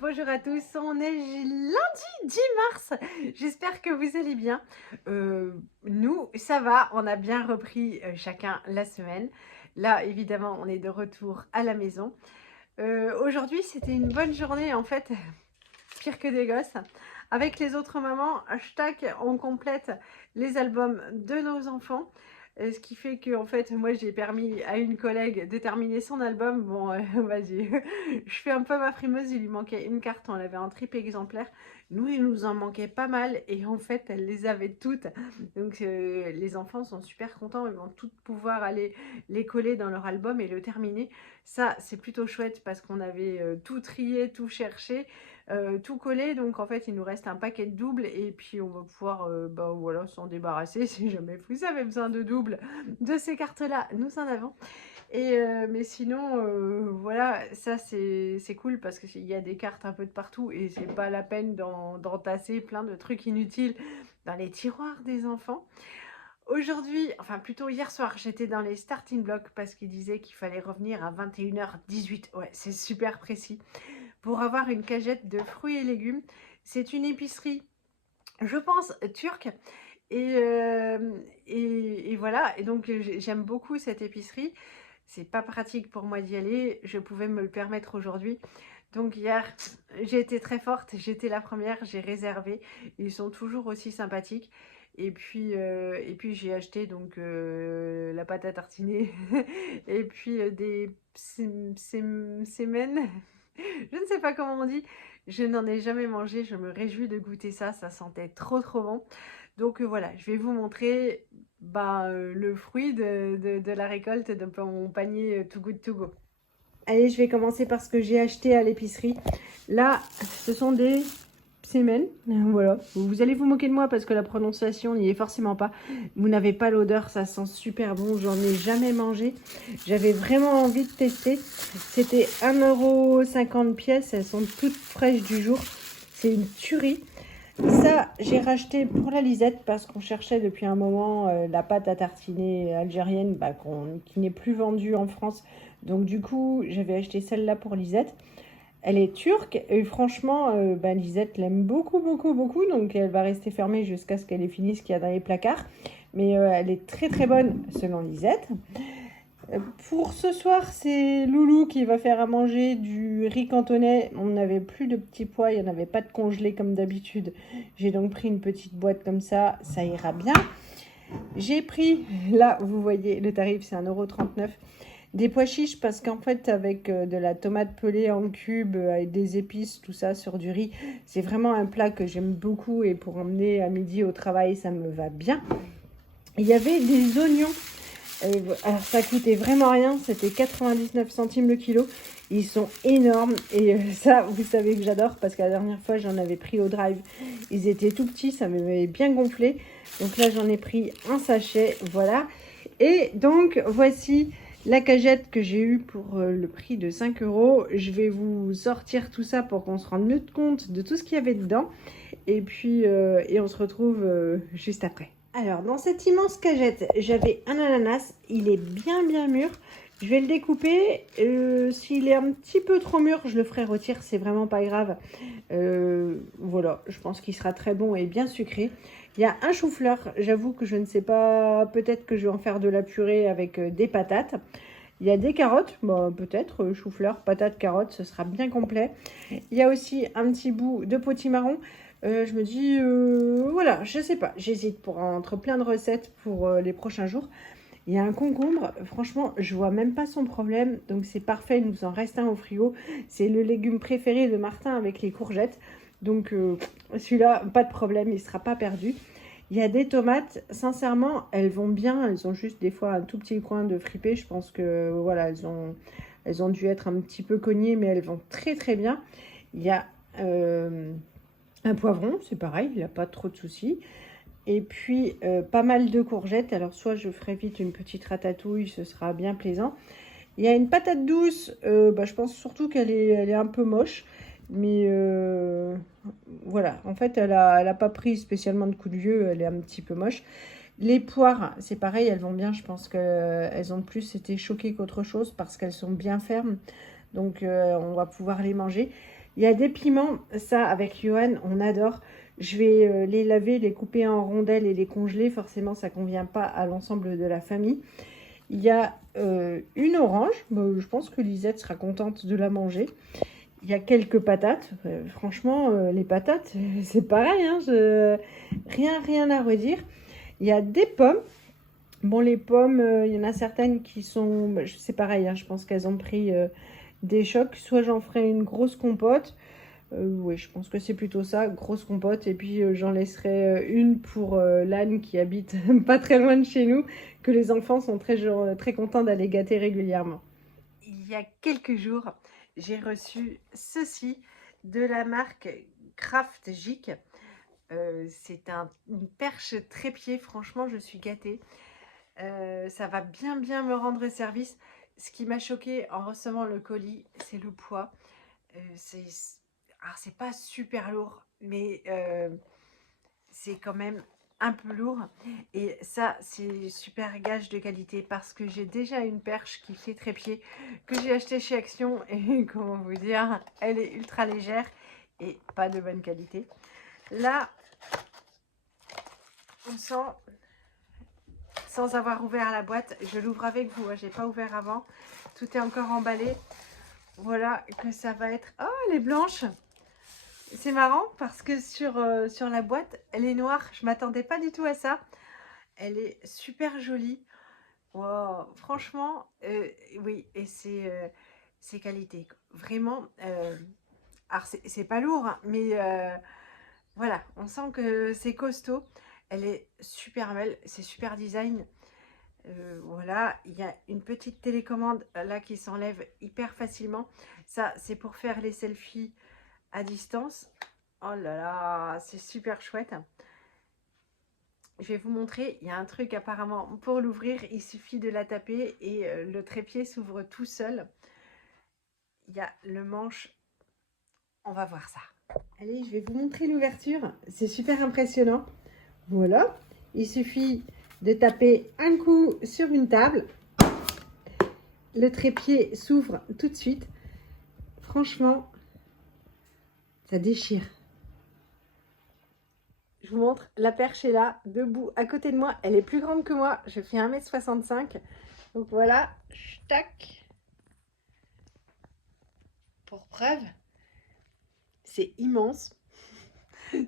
Bonjour à tous, on est lundi 10 mars. J'espère que vous allez bien. Nous, ça va, on a bien repris chacun la semaine. Là, évidemment, on est de retour à la maison. Aujourd'hui, c'était une bonne journée, en fait, pire que des gosses. Avec les autres mamans, hashtag, on complète les albums de nos enfants. Ce qui fait que, en fait, moi, j'ai permis à une collègue de terminer son album. Bon, vas-y, je fais un peu ma frimeuse, il lui manquait une carte, on avait un triple exemplaire. Nous, il nous en manquait pas mal et en fait, elle les avait toutes. Donc, les enfants sont super contents, ils vont toutes pouvoir aller les coller dans leur album et le terminer. Ça, c'est plutôt chouette parce qu'on avait tout trié, tout cherché. Tout collé, donc en fait il nous reste un paquet de doubles et puis on va pouvoir voilà, s'en débarrasser si jamais vous avez besoin de doubles de ces cartes là, nous en avons. Et mais sinon voilà, ça c'est cool parce qu'il y a des cartes un peu de partout et c'est pas la peine d'entasser plein de trucs inutiles dans les tiroirs des enfants. Aujourd'hui, enfin plutôt hier soir, j'étais dans les starting blocks parce qu'ils disaient qu'il fallait revenir à 21h18. Ouais, c'est super précis pour avoir une cagette de fruits et légumes. C'est une épicerie, je pense, turque. Et voilà, et donc j'aime beaucoup cette épicerie. C'est pas pratique pour moi d'y aller, je pouvais me le permettre aujourd'hui. Donc hier, j'ai été très forte, j'étais la première, j'ai réservé. Ils sont toujours aussi sympathiques. Et puis j'ai acheté donc la pâte à tartiner et puis des semen. Je ne sais pas comment on dit. Je n'en ai jamais mangé. Je me réjouis de goûter ça. Ça sentait trop trop bon. Donc voilà, je vais vous montrer le fruit de la récolte de mon panier Too Good To Go. Allez, je vais commencer par ce que j'ai acheté à l'épicerie. Là, ce sont des semaines. Voilà. Vous allez vous moquer de moi parce que la prononciation n'y est forcément pas. Vous n'avez pas l'odeur, ça sent super bon. J'en ai jamais mangé. J'avais vraiment envie de tester. C'était 1,50 € pièce. Elles sont toutes fraîches du jour. C'est une tuerie. Ça, j'ai racheté pour la Lisette parce qu'on cherchait depuis un moment la pâte à tartiner algérienne qui n'est plus vendue en France. Donc du coup, j'avais acheté celle-là pour Lisette. Elle est turque et franchement, Lisette l'aime beaucoup, beaucoup, beaucoup. Donc elle va rester fermée jusqu'à ce qu'elle ait fini ce qu'il y a dans les placards. Mais elle est très très bonne selon Lisette. Pour ce soir, c'est Loulou qui va faire à manger du riz cantonais. On n'avait plus de petits pois, il n'y en avait pas de congelé comme d'habitude. J'ai donc pris une petite boîte comme ça ira bien. J'ai pris, là vous voyez le tarif c'est 1,39 €. Des pois chiches parce qu'en fait avec de la tomate pelée en cubes, avec des épices, tout ça sur du riz, c'est vraiment un plat que j'aime beaucoup et pour emmener à midi au travail ça me va bien. Il y avait des oignons. Alors ça coûtait vraiment rien, c'était 99 centimes le kilo. Ils sont énormes et ça vous savez que j'adore parce que la dernière fois j'en avais pris au drive. Ils étaient tout petits, ça m'avait bien gonflé. Donc là j'en ai pris un sachet, voilà. Et donc voici la cagette que j'ai eue pour le prix de 5 €. Je vais vous sortir tout ça pour qu'on se rende mieux compte de tout ce qu'il y avait dedans. Et puis on se retrouve juste après. Alors, dans cette immense cagette, j'avais un ananas. Il est bien bien mûr. Je vais le découper. S'il est un petit peu trop mûr, je le ferai rôtir. C'est vraiment pas grave. Voilà, je pense qu'il sera très bon et bien sucré. Il y a un chou-fleur. J'avoue que je ne sais pas. Peut-être que je vais en faire de la purée avec des patates. Il y a des carottes. Bon, peut-être chou-fleur, patates, carottes. Ce sera bien complet. Il y a aussi un petit bout de potimarron. Je me dis, voilà, je sais pas, j'hésite entre plein de recettes pour les prochains jours. Il y a un concombre, franchement, je vois même pas son problème, donc c'est parfait, il nous en reste un au frigo. C'est le légume préféré de Martin avec les courgettes, donc celui-là, pas de problème, il sera pas perdu. Il y a des tomates, sincèrement, elles vont bien, elles ont juste des fois un tout petit coin de fripé, je pense que voilà, elles ont dû être un petit peu cognées, mais elles vont très très bien. Il y a un poivron, c'est pareil, il n'a pas trop de soucis. Et puis, pas mal de courgettes. Alors, soit je ferai vite une petite ratatouille, ce sera bien plaisant. Il y a une patate douce. Je pense surtout qu'elle est un peu moche. Mais voilà, en fait, elle a pas pris spécialement de coup de vieux. Elle est un petit peu moche. Les poires, c'est pareil, elles vont bien. Je pense qu'elles ont plus été choquées qu'autre chose parce qu'elles sont bien fermes. Donc, on va pouvoir les manger. Il y a des piments, ça avec Johan, on adore. Je vais les laver, les couper en rondelles et les congeler. Forcément, ça ne convient pas à l'ensemble de la famille. Il y a une orange. Je pense que Lisette sera contente de la manger. Il y a quelques patates. Franchement, les patates, c'est pareil. Hein, rien à redire. Il y a des pommes. Bon, les pommes, il y en a certaines qui sont... c'est pareil, hein, je pense qu'elles ont pris des chocs. Soit j'en ferai une grosse compote. Oui, je pense que c'est plutôt ça, grosse compote. Et puis j'en laisserai une pour l'âne qui habite pas très loin de chez nous, que les enfants sont très contents d'aller gâter régulièrement. Il y a quelques jours, j'ai reçu ceci de la marque Craft Gic. C'est une perche trépied, franchement je suis gâtée. Ça va bien me rendre service. Ce qui m'a choqué en recevant le colis, c'est le poids. Alors c'est pas super lourd, mais c'est quand même un peu lourd. Et ça, c'est super gage de qualité parce que j'ai déjà une perche qui fait trépied que j'ai acheté chez Action. Et comment vous dire, elle est ultra légère et pas de bonne qualité. Là, on sent, sans avoir ouvert la boîte, je l'ouvre avec vous, hein, j'ai pas ouvert avant. Tout est encore emballé. Voilà que ça va être... Oh, elle est blanche! C'est marrant parce que sur la boîte, elle est noire. Je ne m'attendais pas du tout à ça. Elle est super jolie. Wow, franchement, oui, et c'est qualité. Vraiment, alors c'est pas lourd, hein, mais voilà, on sent que c'est costaud. Elle est super belle, c'est super design. Voilà, il y a une petite télécommande là qui s'enlève hyper facilement. Ça, c'est pour faire les selfies à distance. Oh là là, c'est super chouette. Je vais vous montrer, il y a un truc apparemment pour l'ouvrir, il suffit de la taper et le trépied s'ouvre tout seul. Il y a le manche, on va voir ça. Allez, je vais vous montrer l'ouverture, c'est super impressionnant. Voilà, il suffit de taper un coup sur une table. Le trépied s'ouvre tout de suite. Franchement, ça déchire. Je vous montre, la perche est là, debout, à côté de moi. Elle est plus grande que moi, je fais 1,65 m. Donc voilà, tac. Pour preuve, c'est immense.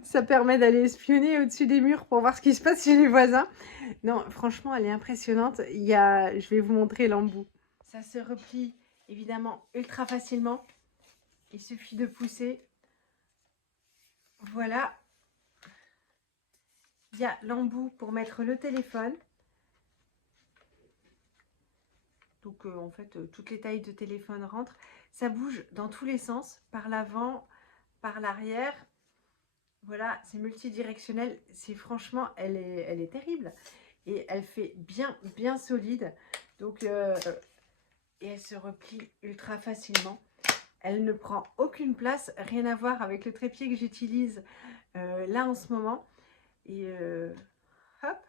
Ça permet d'aller espionner au-dessus des murs pour voir ce qui se passe chez les voisins. Non, franchement, elle est impressionnante. Je vais vous montrer l'embout. Ça se replie évidemment ultra facilement. Il suffit de pousser. Voilà. Il y a l'embout pour mettre le téléphone. Donc en fait, toutes les tailles de téléphone rentrent. Ça bouge dans tous les sens, par l'avant, par l'arrière. Voilà, c'est multidirectionnel. Franchement, elle est terrible. Et elle fait bien solide. Donc, et elle se replie ultra facilement. Elle ne prend aucune place. Rien à voir avec le trépied que j'utilise là en ce moment. Et hop.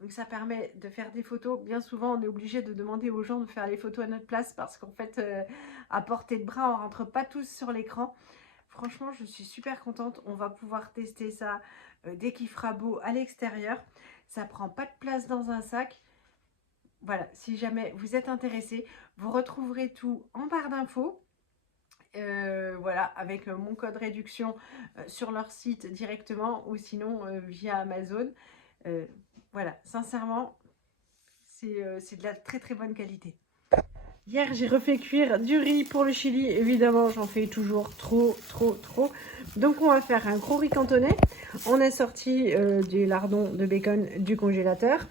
Donc ça permet de faire des photos. Bien souvent, on est obligé de demander aux gens de faire les photos à notre place parce qu'en fait, à portée de bras, on ne rentre pas tous sur l'écran. Franchement, je suis super contente. On va pouvoir tester ça dès qu'il fera beau à l'extérieur. Ça ne prend pas de place dans un sac. Voilà, si jamais vous êtes intéressé, vous retrouverez tout en barre d'infos. Voilà, avec mon code réduction sur leur site directement ou sinon via Amazon. Voilà, sincèrement, c'est de la très bonne qualité. Hier, j'ai refait cuire du riz pour le chili. Évidemment, j'en fais toujours trop. Donc, on va faire un gros riz cantonais. On a sorti du lardon de bacon du congélateur.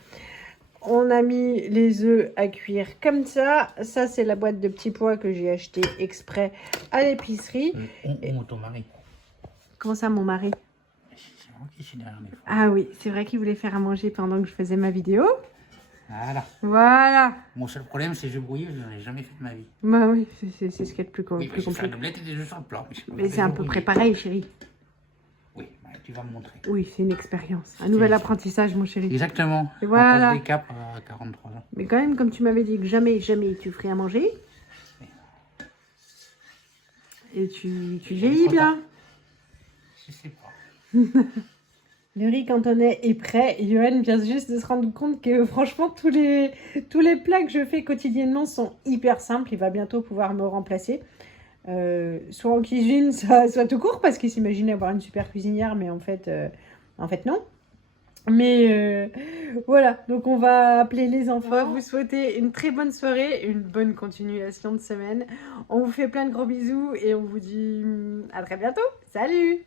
On a mis les œufs à cuire comme ça. Ça, c'est la boîte de petits pois que j'ai acheté exprès à l'épicerie. Ton mari. Comment ça, mon mari? C'est moi qui suis derrière les fois. Ah oui, c'est vrai qu'il voulait faire à manger pendant que je faisais ma vidéo. Voilà. Mon seul problème, c'est que je brouille, je n'en ai jamais fait de ma vie. Bah oui, c'est ce qui est le plus Oui, compliqué. faire de blette et des œufs sur le plat. Mais c'est à peu près pareil, chérie. Oui, bah, tu vas me montrer. Oui, c'est une expérience. Un nouvel apprentissage, mon chéri. Exactement. Et voilà. On passe des caps à 43 ans. Mais quand même, comme tu m'avais dit que jamais tu ferais à manger. et tu Jamais vieillis trop bien. tard. Je sais pas. Le riz cantonais est prêt. Johan vient juste de se rendre compte que franchement, tous les plats que je fais quotidiennement sont hyper simples. Il va bientôt pouvoir me remplacer. Soit en cuisine, soit tout court, parce qu'il s'imaginait avoir une super cuisinière, mais en fait non. Mais voilà, donc on va appeler les enfants. On va vous souhaiter une très bonne soirée, une bonne continuation de semaine. On vous fait plein de gros bisous et on vous dit à très bientôt. Salut!